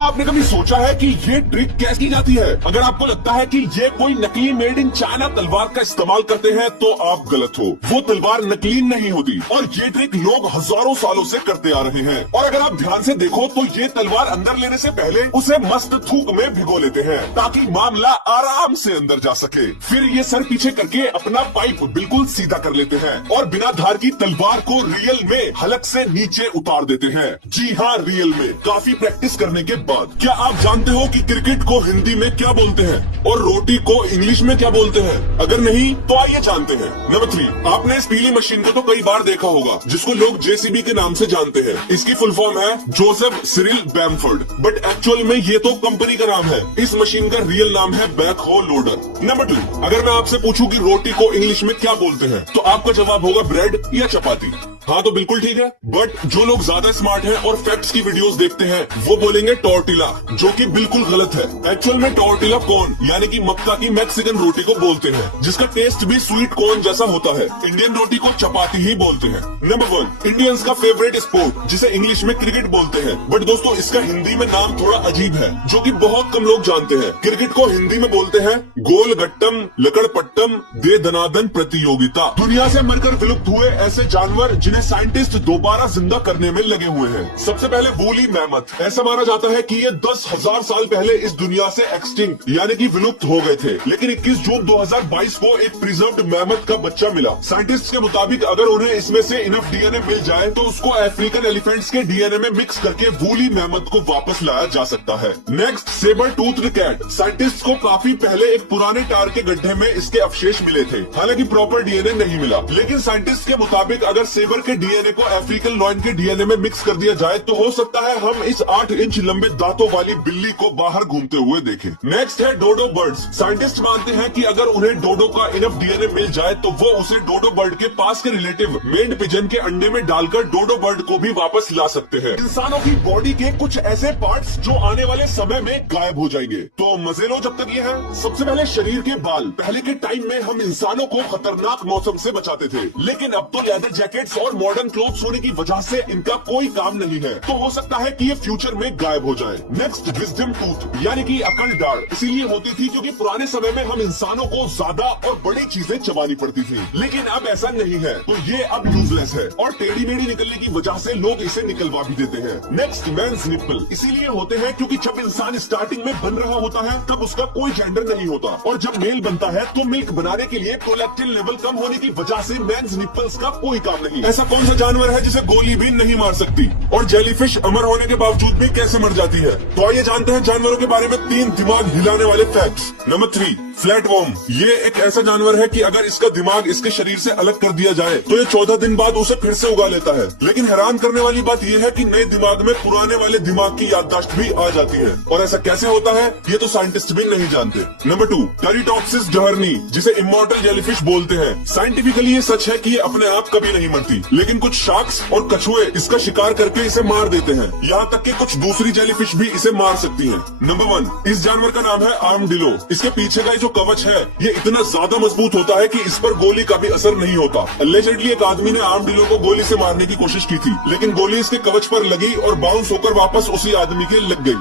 आपने कभी सोचा है कि ये ट्रिक कैसे की जाती है? अगर आपको लगता है कि ये कोई नकली मेड इन चाइना तलवार का इस्तेमाल करते हैं तो आप गलत हो। वो तलवार नकली नहीं होती और ये ट्रिक लोग हजारों सालों से करते आ रहे हैं। और अगर आप ध्यान से देखो तो ये तलवार अंदर लेने से पहले उसे मस्त थूक में भिगो लेते हैं ताकि मामला आराम से अंदर जा सके। फिर ये सर पीछे करके अपना पाइप बिल्कुल सीधा कर लेते हैं और बिना धार की तलवार को रियल में हलक से नीचे उतार देते हैं। जी हाँ, रियल में। काफी प्रैक्टिस करने के बाद। क्या आप जानते हो कि क्रिकेट को हिंदी में क्या बोलते हैं और रोटी को इंग्लिश में क्या बोलते हैं? अगर नहीं तो आइए जानते हैं। नंबर 3, आपने इस पीली मशीन को तो कई बार देखा होगा जिसको लोग जेसीबी के नाम से जानते हैं। इसकी फुल फॉर्म है Joseph Cyril Bamford, but actual में ये तो कंपनी का नाम है। इस मशीन का रियल नाम है बैकहो लोडर। नंबर 2, अगर मैं आपसे पूछूं कि रोटी को इंग्लिश में क्या बोलते हैं तो आपका जवाब होगा ब्रेड या चपाती। हाँ तो बिल्कुल ठीक है, बट जो लोग ज्यादा स्मार्ट हैं और फैक्ट्स की वीडियोस देखते हैं वो बोलेंगे टॉर्टिला, जो कि बिल्कुल गलत है। एक्चुअल में टॉर्टिला कॉर्न यानी कि मक्का की मैक्सिकन रोटी को बोलते हैं, जिसका टेस्ट भी स्वीट कॉर्न जैसा होता है। इंडियन रोटी को चपाती ही बोलते हैं। नंबर 1, इंडियंस का फेवरेट स्पोर्ट जिसे इंग्लिश में क्रिकेट बोलते हैं, बट दोस्तों इसका हिंदी में नाम थोड़ा अजीब है जो कि बहुत कम लोग जानते हैं। क्रिकेट को हिंदी में बोलते हैं गोल गट्टम लकड़पट्टम दे दनादन प्रतियोगिता। दुनिया से मरकर विलुप्त हुए ऐसे जानवर जिन्हें साइंटिस्ट दोबारा जिंदा करने में लगे हुए हैं। सबसे पहले वूली मैमथ। ऐसा माना जाता है कि ये 10,000 साल पहले इस दुनिया से एक्सटिंक्ट यानी कि विलुप्त हो गए थे, लेकिन 21 जून 2022 को एक प्रिजर्व्ड मैमथ का बच्चा मिला। साइंटिस्ट के मुताबिक अगर उन्हें इसमें से इनफ डीएनए मिल जाए तो उसको अफ्रीकन एलिफेंट्स के डीएनए में मिक्स करके वूली मैमथ को वापस लाया जा सकता है। Next, sabre toothed cat. Scientist को काफी पहले एक पुराने टार के गड्ढे में इसके अवशेष मिले थे। हालांकि प्रॉपर डीएनए नहीं मिला, लेकिन साइंटिस्ट के मुताबिक अगर सेबर के डीएनए को अफ्रीकन लॉयन के डीएनए में मिक्स कर दिया जाए तो हो सकता है हम इस 8 इंच लंबे दांतों वाली बिल्ली को बाहर घूमते हुए देखें। नेक्स्ट है डोडो बर्ड्स। साइंटिस्ट मानते हैं कि अगर उन्हें डोडो का इनफ डीएनए मिल जाए तो वो उसे डोडो बर्ड के पास के रिलेटिव मेड पिजन के अंडे में डालकर डोडो बर्ड को भी वापस ला सकते हैं। इंसानों की बॉडी के कुछ ऐसे पार्ट्स जो आने वाले समय में गायब हो जाएंगे, तो मजे लो जब तक ये है। सबसे पहले शरीर के बाल। पहले के टाइम में हम इंसानों को खतरनाक मौसम से बचाते थे, लेकिन अब तो लेदर जैकेट्स और मॉडर्न क्लोथ्स होने की वजह से इनका कोई काम नहीं है, तो हो सकता है कि ये फ्यूचर में गायब हो जाए। नेक्स्ट, विजडम टूथ यानी कि अकल दाढ़। इसीलिए होती थी क्योंकि पुराने समय में हम इंसानों को ज्यादा और बड़ी चीजें चबानी पड़ती थी, लेकिन अब ऐसा नहीं है, तो ये अब यूजलेस है और टेढ़ी मेढ़ी निकलने की वजह से लोग इसे निकलवा भी देते हैं। Next, men's nipple. इसीलिए होते हैं क्योंकि जब इंसान स्टार्टिंग में बन रहा होता है तब उसका कोई जेंडर नहीं होता, और जब मेल बनता है तो मिल्क बनाने के लिए प्रोलैक्टिन लेवल कम होने की वजह से मेंस निप्पल्स का कोई काम नहीं। ऐसा कौन सा जानवर है जिसे गोली भी नहीं मार सकती? और जेलीफिश अमर होने के बावजूद भी कैसे मर जाती है? तो आइए जानते हैं जानवरों के बारे में 3 दिमाग हिलाने वाले फैक्ट्स। Number 3, flatworm. ये एक ऐसा जानवर है कि अगर इसका दिमाग इसके शरीर से अलग कर दिया जाए तो ये 14 दिन बाद उसे फिर से उगा लेता है। लेकिन हैरान करने वाली बात यह है कि नए दिमाग में पुराने वाले दिमाग की याददाश्त भी आ जाती है। और ऐसा कैसे होता है ये तो साइंटिस्ट भी नहीं जानते। नंबर 2, टेरिटॉप्सिस डहर्नी, जिसे इमॉर्टल जेलीफिश बोलते हैं। साइंटिफिकली ये सच है कि ये अपने आप कभी नहीं मरती, लेकिन कुछ शार्क्स और कछुए इसका शिकार करके इसे मार देते हैं। यहाँ तक कि कुछ दूसरी जेलीफिश भी इसे मार सकती हैं। नंबर 1, इस जानवर का नाम है आर्मडिलो। इसके पीछे का जो कवच है ये इतना ज्यादा मजबूत होता है कि इस पर गोली का भी असर नहीं होता। अलेजेडली एक आदमी ने आर्मडिलो को गोली से मारने की कोशिश की थी, लेकिन गोली इसके कवच पर लगी और बाउंस होकर वापस उसी आदमी के लग गई।